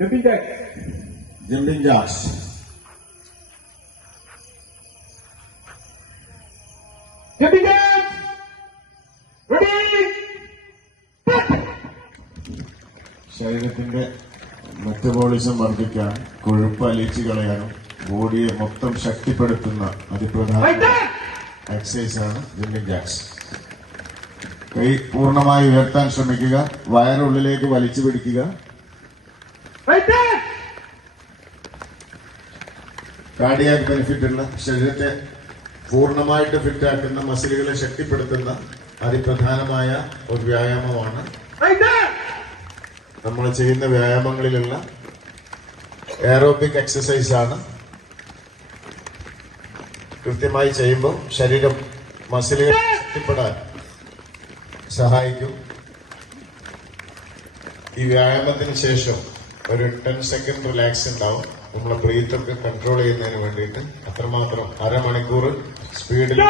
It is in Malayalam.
Jumping jacks. Jumping jacks. Ready. ശരീരത്തിന്റെ മെറ്റബോളിസം വർദ്ധിക്കാൻ, കൊഴുപ്പ് അലിയിച്ചു കളയാനും ബോഡിയെ മൊത്തം ശക്തിപ്പെടുത്തുന്ന അതിപ്രധാന എക്സസൈസാണ് ജമ്പിംഗ് ജാക്സ്. കൈ പൂർണ്ണമായി ഉയർത്താൻ ശ്രമിക്കുക, വയറുള്ളിലേക്ക് വലിച്ചു പിടിക്കുക. കാർഡിയാക് ബെനിഫിറ്റ് ഉള്ള, ശരീരത്തെ പൂർണ്ണമായിട്ട് ഫിറ്റാക്കുന്ന, മസിലുകളെ ശക്തിപ്പെടുത്തുന്ന അതിപ്രധാനമായ ഒരു വ്യായാമമാണ്. നമ്മൾ ചെയ്യുന്ന വ്യായാമങ്ങളിലുള്ള എയറോബിക് എക്സസൈസ് ആണ്. കൃത്യമായി ചെയ്യുമ്പോൾ ശരീരം മസിലുകൾ ശക്തിപ്പെടാൻ സഹായിക്കും. ഈ വ്യായാമത്തിന് ശേഷം ഒരു 10 സെക്കൻഡ് റിലാക്സ് ഉണ്ടാവും. നമ്മളെ ബ്രീത്തൊക്കെ കൺട്രോൾ ചെയ്യുന്നതിന് വേണ്ടിയിട്ട് അത്രമാത്രം അരമണിക്കൂർ സ്പീഡിൽ